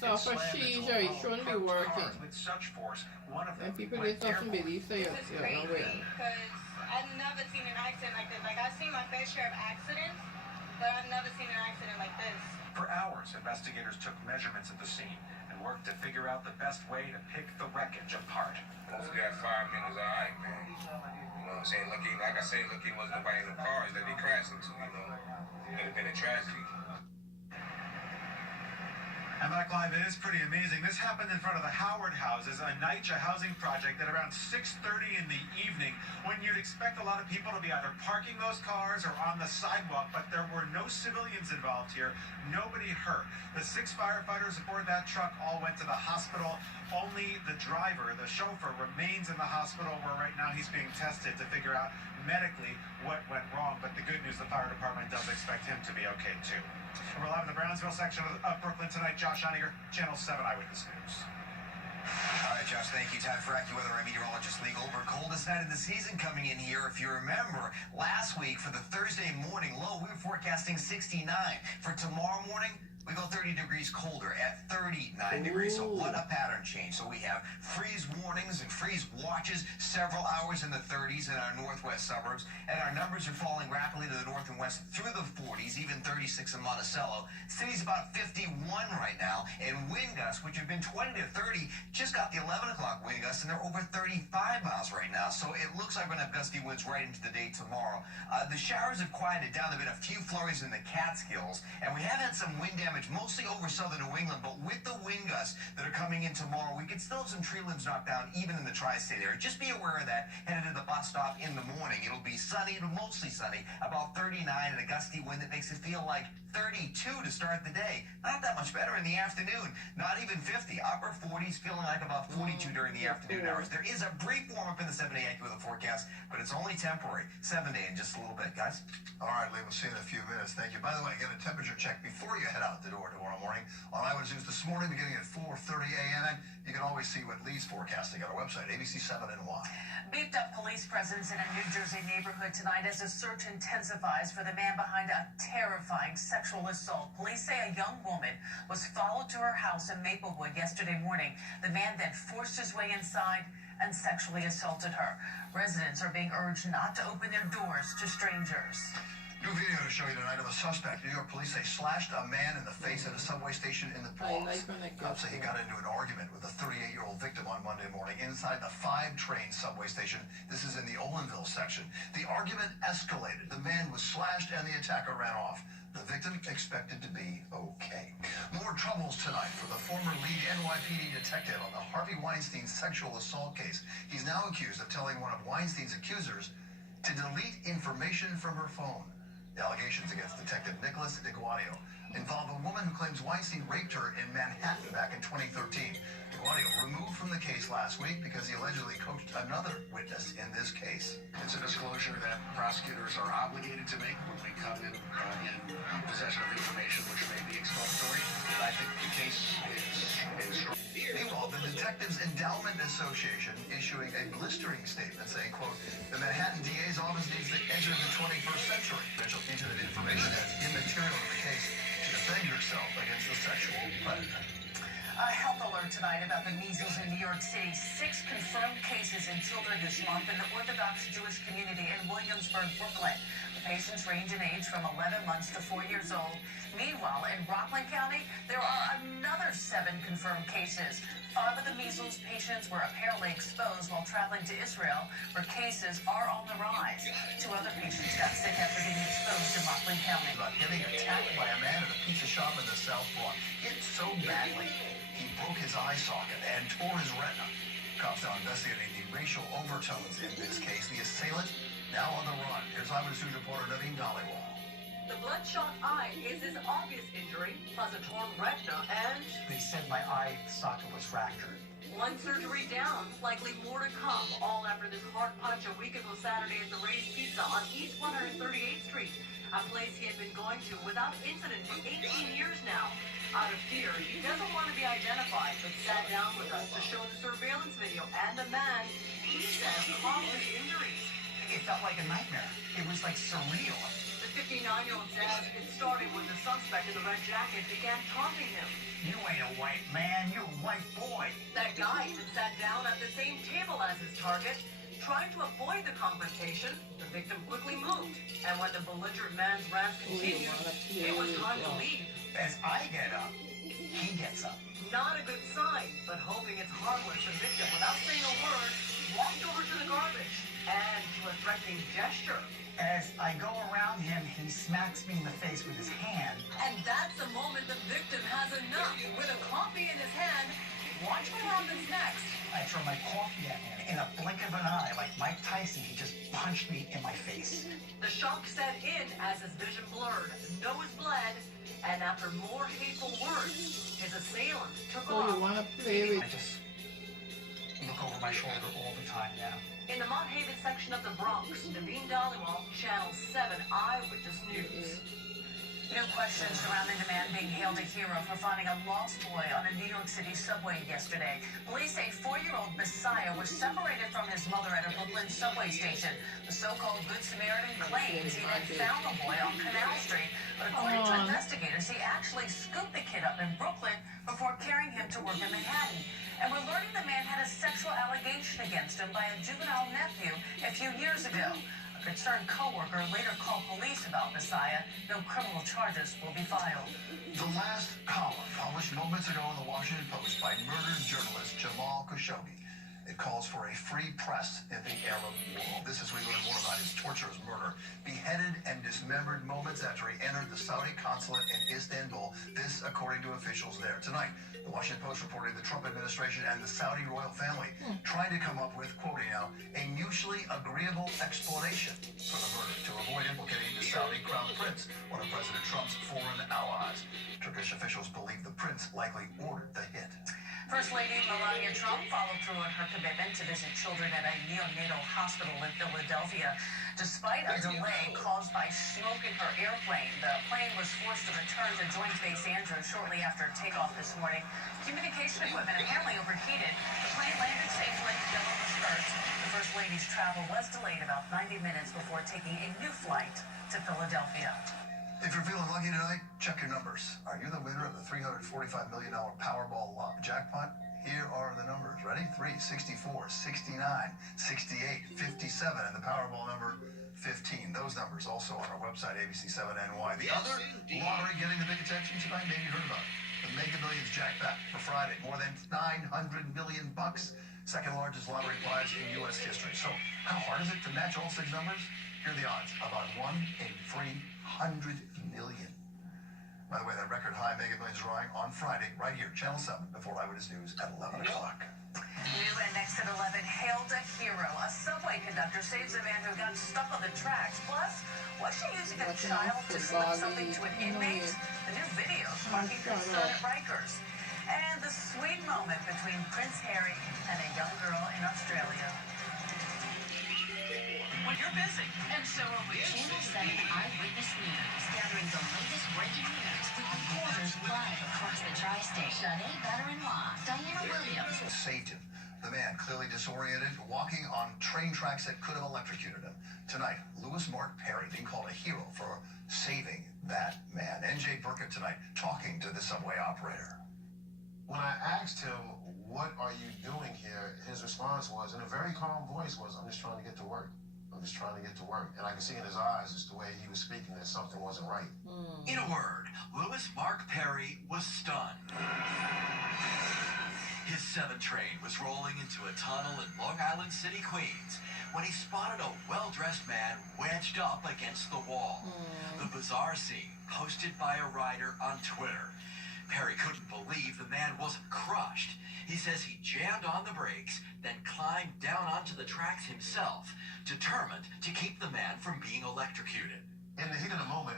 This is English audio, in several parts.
So for seizure, it shouldn't be working. With such force, one of them And people get something believe say This is crazy because I've never seen an accident like this. Like, I've seen my fair share of accidents, but I've never seen an accident like this. For hours, investigators took measurements at the scene and worked to figure out the best way to pick the wreckage apart. Once we got 5 minutes, all right, man. You know what I'm saying? Lucky, like I say, lucky wasn't nobody in the cars that they crashed into, you know. It could have been a tragedy. And Mike Live, it is pretty amazing. This happened in front of the Howard Houses, a NYCHA housing project, at around 6:30 in the evening, when you'd expect a lot of people to be either parking those cars or on the sidewalk, but there were no civilians involved here, nobody hurt. The 6 firefighters aboard that truck all went to the hospital. Only the driver, the chauffeur, remains in the hospital, where right now he's being tested to figure out medically what went wrong. But the good news, the fire department does expect him to be okay too. We're live in the Brownsville section of Brooklyn tonight. Josh Oniger, Channel 7 Eyewitness News. All right, Josh, thank you. Time for AccuWeather. I'm meteorologist Lee Goldberg. Coldest night of the season coming in here. If you remember, last week for the Thursday morning low, we were forecasting 69. For tomorrow morning, we go 30 degrees colder at 39 degrees. So what a pattern change. So we have freeze warnings and freeze watches, several hours in the 30s in our northwest suburbs. And our numbers are falling rapidly to the north and west through the 40s, even 36 in Monticello. City's about 51 right now. And wind gusts, which have been 20 to 30, just got the 11 o'clock wind gusts, and they're over 35 miles right now. So it looks like we're going to have gusty winds right into the day tomorrow. The showers have quieted down. There have been a few flurries in the Catskills. And we have had some wind damage, mostly over southern New England, but with the wind gusts that are coming in tomorrow, we could still have some tree limbs knocked down, even in the tri-state area. Just be aware of that headed to the bus stop in the morning. It'll be sunny, mostly sunny, about 39, and a gusty wind that makes it feel like 32 to start the day. Not that much better in the afternoon. Not even 50. Upper 40s, feeling like about 42 during the afternoon hours. There is a brief warm-up in the 7-day AccuWeather forecast, but it's only temporary. 7-day in just a little bit, guys. All right, Lee, we'll see you in a few minutes. Thank you. By the way, get a temperature check before you head out the door tomorrow morning on Eyewitness News this morning, beginning at 4:30 a.m. And you can always see what Lee's forecasting on our website, ABC7NY. Beefed up police presence in a New Jersey neighborhood tonight as a search intensifies for the man behind a terrifying sexual assault. Police say a young woman was followed to her house in Maplewood yesterday morning. The man then forced his way inside and sexually assaulted her. Residents are being urged not to open their doors to strangers. New video to show you tonight of a suspect. New York police say slashed a man in the face at a subway station in the Bronx. Cops say he got into an argument with a 38-year-old victim on Monday morning inside the 5-train subway station. This is in the Olinville section. The argument escalated. The man was slashed and the attacker ran off. The victim expected to be okay. More troubles tonight for the former lead NYPD detective on the Harvey Weinstein sexual assault case. He's now accused of telling one of Weinstein's accusers to delete information from her phone. The allegations against Detective Nicholas DeGuadio involve a woman who claims Weinstein raped her in Manhattan back in 2013. DeGuadio removed from the case last week because he allegedly coached another witness in this case. It's a disclosure that prosecutors are obligated to make when we come in possession of information which may be exculpatory. I think the case is strong. Meanwhile, the Detectives Endowment Association issuing a blistering statement saying, quote, the Manhattan DA's office needs to enter the 21st century. Potential intimate information that's immaterial to the case to defend yourself against the sexual predator. A health alert tonight about the measles in New York City. 6 confirmed cases in children this month in the Orthodox Jewish community in Williamsburg, Brooklyn. The patients range in age from 11 months to 4 years old. Meanwhile, in Rockland County, there are another 7 confirmed cases. 5 of the measles patients were apparently exposed while traveling to Israel, where cases are on the rise. 2 other patients got sick after being exposed in Rockland County. About getting attacked by a man at a pizza shop in the South Bronx. Hit so badly, he broke his eye socket and tore his retina. Cops now investigating the racial overtones in this case. The assailant now on the run. Here's Eyewitness News reporter Naveen Dhaliwal. The bloodshot eye is his obvious injury, plus a torn retina and... They said my eye socket was fractured. 1 surgery down, likely more to come, all after this hard punch a week ago Saturday at the Ray's Pizza on East 138th Street, a place he had been going to without incident for 18 years now. Out of fear, he doesn't want to be identified, but sat down with us to show the surveillance video and the man he says caused his injuries. It felt like a nightmare. It was like surreal. The 59-year-old says it started when the suspect in the red jacket began taunting him. You ain't a white man, you're a white boy. That guy even sat down at the same table as his target. Trying to avoid the confrontation, the victim quickly moved. And when the belligerent man's rant continued, it was time to leave. As I get up, he gets up. Not a good sign, but hoping it's harmless, the victim, without saying a word, walked over to the garbage and to a threatening gesture. As I go around him, he smacks me in the face with his hand. And that's the moment the victim has enough. With a coffee in his hand, watch what happens next. I throw my coffee at him. In a blink of an eye, like Mike Tyson, he just punched me in my face. The shock set in as his vision blurred, nose bled, and after more hateful words, his assailant took Oh, you off. want to play with... I just look over my shoulder all the time now. In the Mont Haven section of the Bronx, Naveen Dhaliwal, Channel 7 Eyewitness News. New questions surrounding the man being hailed a hero for finding a lost boy on a New York City subway yesterday. Police say 4-year-old Messiah was separated from his mother at a Brooklyn subway station. The so-called Good Samaritan claims he then found the boy on Canal Street, but according to investigators, he actually scooped the kid up in Brooklyn before carrying him to work in Manhattan. And we're learning the man had a sexual allegation against him by a juvenile nephew a few years ago. A concerned coworker later called police about Messiah. No criminal charges will be filed. The last column published moments ago in the Washington Post by murdered journalist Jamal Khashoggi. It calls for a free press in the Arab world. This is we learn more about his torturous murder. Beheaded and dismembered moments after he entered the Saudi consulate in Istanbul. This according to officials there. Tonight, the Washington Post reporting the Trump administration and the Saudi royal family trying to come up with, quoting now, a mutually agreeable explanation for the murder to avoid implicating the Saudi crown prince, one of President Trump's foreign allies. Turkish officials believe the prince likely ordered the hit. First Lady Melania Trump followed through on her commitment to visit children at a neonatal hospital in Philadelphia. Despite a delay caused by smoke in her airplane, the plane was forced to return to Joint Base Andrews shortly after takeoff this morning. Communication equipment apparently overheated. The plane landed safely, still on the skirts. The First Lady's travel was delayed about 90 minutes before taking a new flight to Philadelphia. If you're feeling lucky tonight, check your numbers. Are you the winner of the $345 million Powerball jackpot? Here are the numbers. Ready? 3, 64, 69, 68, 57, and the Powerball number 15. Those numbers also on our website, ABC7NY. The other lottery getting the big attention tonight, maybe you heard about it. The Mega Millions jackpot for Friday. More than $900 million. Second largest lottery prize in U.S. history. So how hard is it to match all 6 numbers? Here are the odds. About 1 in 300 million. By the way, that record high Mega Millions drawing on Friday, right here, Channel 7, before Eyewitness News at 11 o'clock. New and next at 11, hailed a hero. A subway conductor saves a man who got stuck on the tracks. Plus, was she using a child to slip something to an inmate? The new video sparking concern at Rikers. And the sweet moment between Prince Harry and a young girl in Australia. When you're busy, and so are we. Channel 7 Eyewitness News, gathering the latest breaking news with reporters live across the tri-state. Sade Veteran-Law, Diana Williams. Saved him. The man, clearly disoriented, walking on train tracks that could have electrocuted him. Tonight, Louis Mark Perry being called a hero for saving that man. NJ Burkett tonight talking to the subway operator. When I asked him, what are you doing here? His response was, in a very calm voice, was, I'm just trying to get to work. I'm just trying to get to work. And I could see in his eyes, just the way he was speaking, that something wasn't right. In a word, Louis Mark Perry was stunned. His 7 train was rolling into a tunnel in Long Island City, Queens, when he spotted a well-dressed man wedged up against the wall. The bizarre scene posted by a rider on Twitter. Perry couldn't believe the man wasn't crushed. He says he jammed on the brakes, then climbed down onto the tracks himself, determined to keep the man from being electrocuted. In the heat of the moment,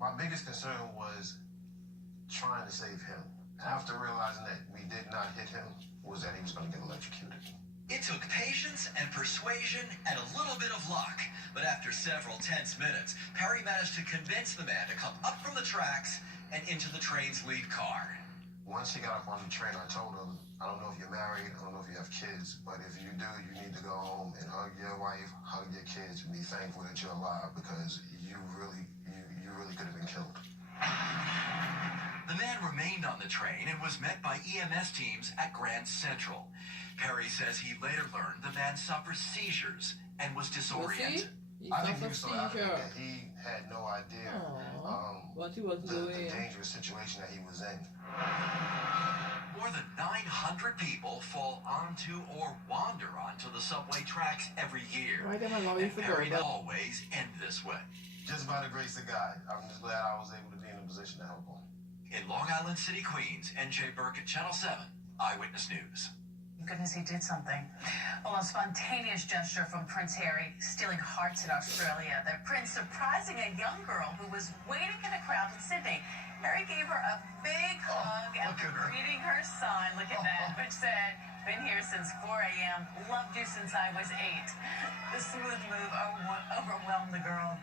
my biggest concern was trying to save him. After realizing that we did not hit him, was that he was going to get electrocuted. It took patience and persuasion and a little bit of luck. But after several tense minutes, Perry managed to convince the man to come up from the tracks and into the train's lead car. Once he got up on the train, I told him, I don't know if you're married, I don't know if you have kids, but if you do, you need to go home and hug your wife, hug your kids, and be thankful that you're alive, because you really could have been killed. The man remained on the train and was met by EMS teams at Grand Central. Perry says he later learned the man suffered seizures and was disoriented. I think he was so adamant that he had no idea what he was doing. The dangerous situation that he was in. More than 900 people fall onto or wander onto the subway tracks every year. And Perry always end this way. Just by the grace of God, I'm just glad I was able to be in a position to help him. In Long Island City, Queens, NJ Burke at Channel 7, Eyewitness News. Goodness, he did something. Well, a spontaneous gesture from Prince Harry, stealing hearts in Australia. The prince surprising a young girl who was waiting in a crowd in Sydney. Harry gave her a big hug after reading her sign, look at that, which said, "Been here since 4 a.m., loved you since I was 8. The smooth move overwhelmed the girl.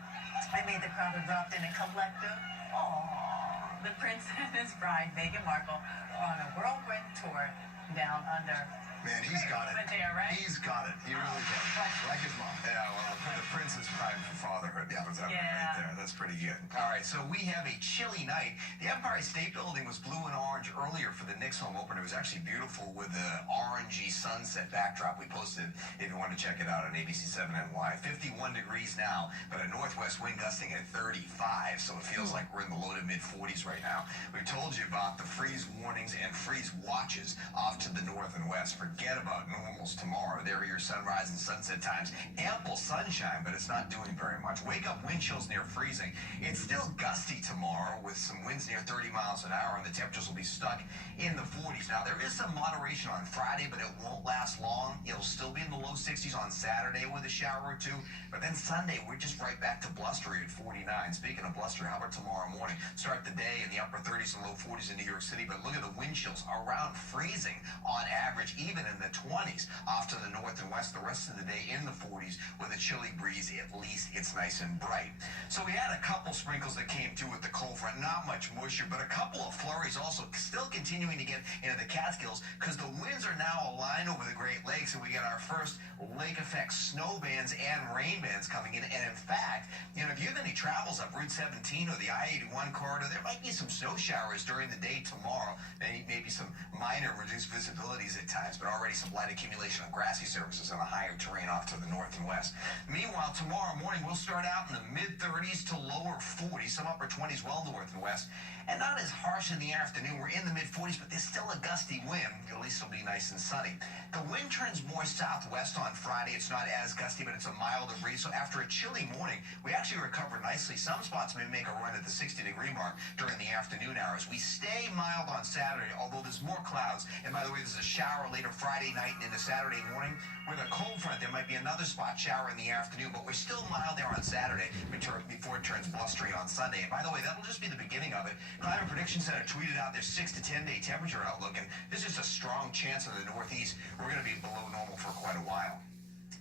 I made the crowd erupt in a collective aww. The prince and his bride, Meghan Markle, are on a whirlwind tour down under. Man, he's got it. Right? He's got it. He really does. Like his mom. Yeah, well, the prince's pride for fatherhood was up right there. That's pretty good. All right, so we have a chilly night. The Empire State Building was blue and orange earlier for the Knicks home opener. It was actually beautiful with the orangey sunset backdrop. We posted if you want to check it out on ABC7NY. 51 degrees now, but a northwest wind gusting at 35, so it feels like we're in the low to mid 40s right now. We told you about the freeze warnings and freeze watches off to the north and west. Forget about normals tomorrow. There are your sunrise and sunset times. Ample sunshine, but it's not doing very much. Wake up wind chills near freezing. It's still gusty tomorrow with some winds near 30 miles an hour, and the temperatures will be stuck in the 40s. Now, there is some moderation on Friday, but it won't last long. It'll still be in the low 60s on Saturday with a shower or two, but then Sunday, we're just right back to blustery at 49. Speaking of blustery, how about tomorrow morning? Start the day in the upper 30s and low 40s in New York City, but look at the wind chills around freezing on average, even in the 20s off to the north and west. The rest of the day in the 40s with a chilly breeze. At least it's nice and bright. So we had a couple sprinkles that came through with the cold front. Not much moisture, but a couple of flurries also still continuing to get into the Catskills because the winds are now aligned over the Great Lakes, and we got our first lake effect snow bands and rain bands coming in. And in fact, if you have any travels up Route 17 or the I-81 corridor, there might be some snow showers during the day tomorrow. Maybe some minor reduced visibilities at times, but already some light accumulation of grassy surfaces on the higher terrain off to the north and west. Meanwhile, tomorrow morning we'll start out in the mid-30s to lower 40s, some upper 20s well north and west, and not as harsh in the afternoon. We're in the mid-40s, but there's still a gusty wind. At least it'll be nice and sunny. The wind turns more southwest on Friday. It's not as gusty, but it's a milder breeze. So after a chilly morning, we actually recover nicely. Some spots may make a run at the 60-degree mark during the afternoon hours. We stay mild on Saturday, although there's more clouds. And by the way, there's a shower later Friday night and into Saturday morning. With a cold front, there might be another spot shower in the afternoon, but we're still mild there on Saturday before it turns blustery on Sunday. And by the way, that'll just be the beginning of it. Climate Prediction Center tweeted out their 6 to 10 day temperature outlook, and there's just a strong chance in the Northeast we're going to be below normal for quite a while.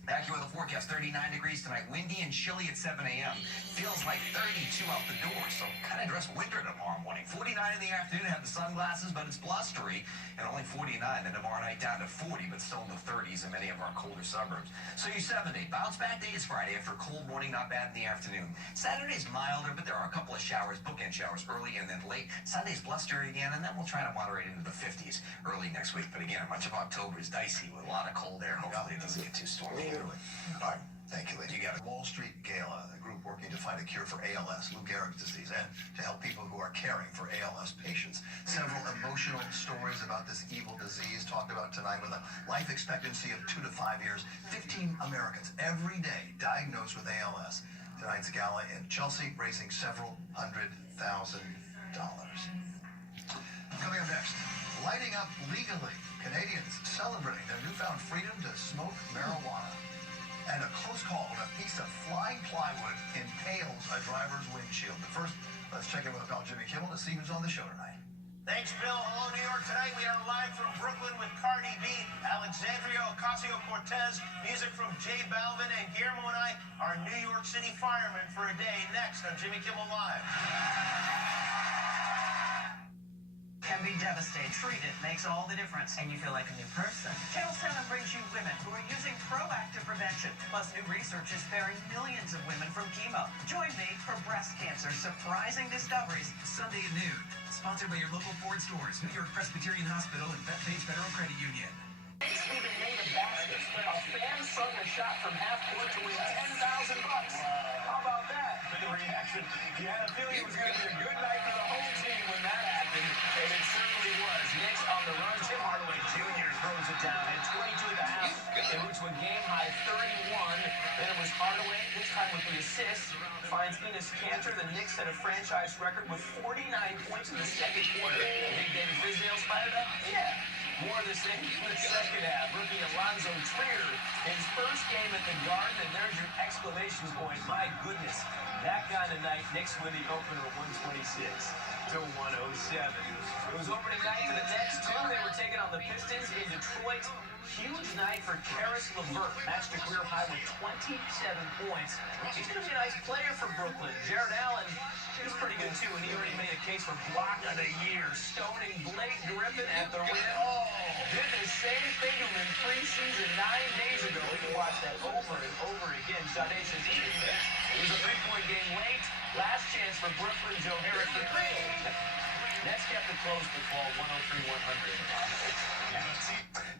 AccuWeather forecast, 39 degrees tonight, windy and chilly at 7 a.m. Feels like 32 out the door, so kind of dress winter tomorrow morning. 49 in the afternoon, have the sunglasses, but it's blustery, and only 49, and tomorrow night down to 40, but still in the 30s in many of our colder suburbs. So your 7-day, bounce back day is Friday after a cold morning, not bad in the afternoon. Saturday's milder, but there are a couple of showers, bookend showers early and then late. Sunday's blustery again, and then we'll try to moderate into the 50s early next week. But again, much of October is dicey with a lot of cold air. Hopefully it doesn't get too stormy. All right, thank you, Lee. You got it. Wall Street Gala, a group working to find a cure for ALS, Lou Gehrig's disease, and to help people who are caring for ALS patients. Several emotional stories about this evil disease talked about tonight with a life expectancy of 2 to 5 years. 15 Americans every day diagnosed with ALS. Tonight's gala in Chelsea, raising several $100,000. Coming up next, lighting up legally. Canadians celebrating their newfound freedom to smoke marijuana. And a close call when a piece of flying plywood impales a driver's windshield. But first, let's check in with our pal Jimmy Kimmel to see who's on the show tonight. Thanks, Bill. Hello, New York. Tonight we are live from Brooklyn with Cardi B, Alexandria Ocasio-Cortez, music from J Balvin, and Guillermo and I are New York City firemen for a day. Next on Jimmy Kimmel Live. can be devastating. Treat it makes all the difference. And you feel like a new person. Channel 7 brings you women who are using proactive prevention. Plus, new research is sparing millions of women from chemo. Join me for breast cancer surprising discoveries. Sunday at noon. Sponsored by your local Ford stores, New York Presbyterian Hospital, and Bethpage Federal Credit Union. Stephen made a basket. A fan sung a shot from half court to win $10,000. How about that? The reaction. You had a feeling it was going to be a good night for the home team when that happened, and it certainly was. Knicks on the run. Tim Hardaway Jr. throws it down at 22 and a half. It moved to a game-high 31. Then it was Hardaway, this time with the assist. Finds Enes Kanter. The Knicks set a franchise record with 49 points in the second quarter. Big David Fizdale's fired up? Yeah. More of the same in the second half. Rookie Alonzo Trier, his first game at the Garden, and there's your exclamation point. My goodness, that kind of night. Knicks win the opener 126 to 107. It was opening night for the Nets, too. They were taking on the Pistons in Detroit. Huge night for Karis LeVert. Matched a career high with 27 points. He's going to be a nice player for Brooklyn. Jared Allen, he's pretty good, too, and he already made a case for block of the year. Stoning Blake Griffin at the rim. Oh, did the same thing to him preseason 9 days ago. We can watch that over and over again. Sade says it was a 3-point game late. Last chance for Brooklyn. Joe Harris for 3. Nets kept it close to fall 103-100.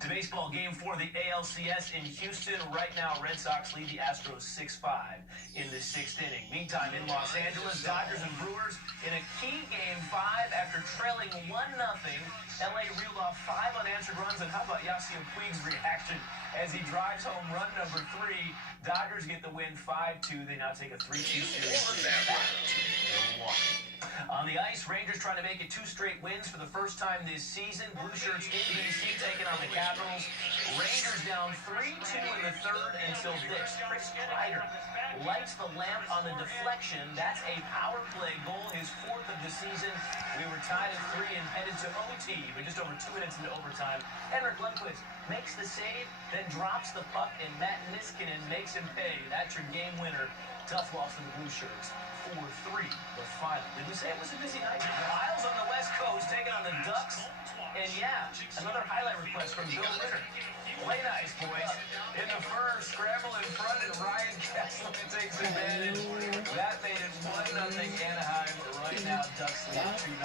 To baseball, game 4 of the ALCS in Houston. Right now, Red Sox lead the Astros 6-5 in the 6th inning. Meantime, in Los Angeles, Dodgers and Brewers in a key game 5 after trailing 1-0. LA reeled off 5 unanswered runs, and how about Yasiel Puig's reaction as he drives home run number 3? Dodgers get the win 5-2. They now take a 3-2 series back to Milwaukee. On the ice, Rangers trying to make it 2 straight wins for the first time this season. Blue Shirts in D.C. taking on the Capitals. Rangers down 3-2 in the 3rd until this. Chris Kreider lights the lamp on the deflection. That's a power play goal, his 4th of the season. We were tied at 3 and headed to OT, but just over 2 minutes into overtime. Henrik Lundqvist makes the save, then drops the puck, and Matt Niskanen makes him pay. That's your game winner. Tough loss to the Blue Shirts. 4-3, the final. Did we say it was a busy night? Isles on the West Coast taking on the Ducks. And yeah, another highlight request from Bill Ritter. Play nice, boys. In the first, scramble in front, and Ryan Kessler takes advantage. That made it 1-0 Anaheim. Right now, Ducks lead 2-0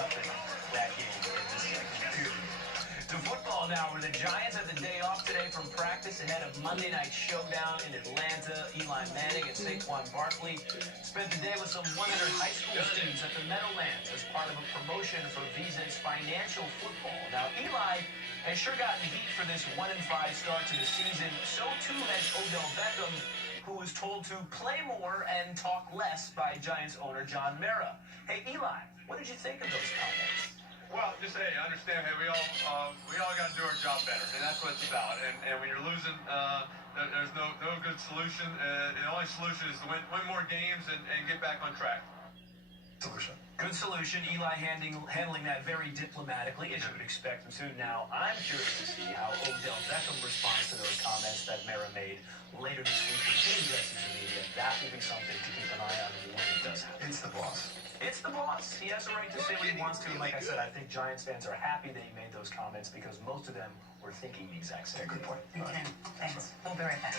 that game in the second period. To football now, where the Giants had the day off today from practice ahead of Monday Night Showdown in Atlanta. Eli Manning and Saquon Barkley spent the day with some 100 high school students at the Meadowlands as part of a promotion for Visa's financial football. Now, Eli has sure gotten heat for this 1-5 start to the season. So, too, has Odell Beckham, who was told to play more and talk less by Giants owner John Mara. Hey, Eli, what did you think of those comments? Well, just hey, understand. Hey, we all got to do our job better, and that's what it's about. And when you're losing, there's no good solution. The only solution is to win more games and get back on track. Solution. Good solution. Eli handling that very diplomatically, as you would expect him to. Now, I'm curious to see how Odell Beckham responds to those comments that Mara made later this week when he addresses the media. That will be something to keep an eye on when it does happen. It's the boss. It's the boss. He has the right to say what he wants to. And like I said, I think Giants fans are happy that he made those comments because most of them were thinking the exact same thing. Good point. Okay, thanks. We'll be right back.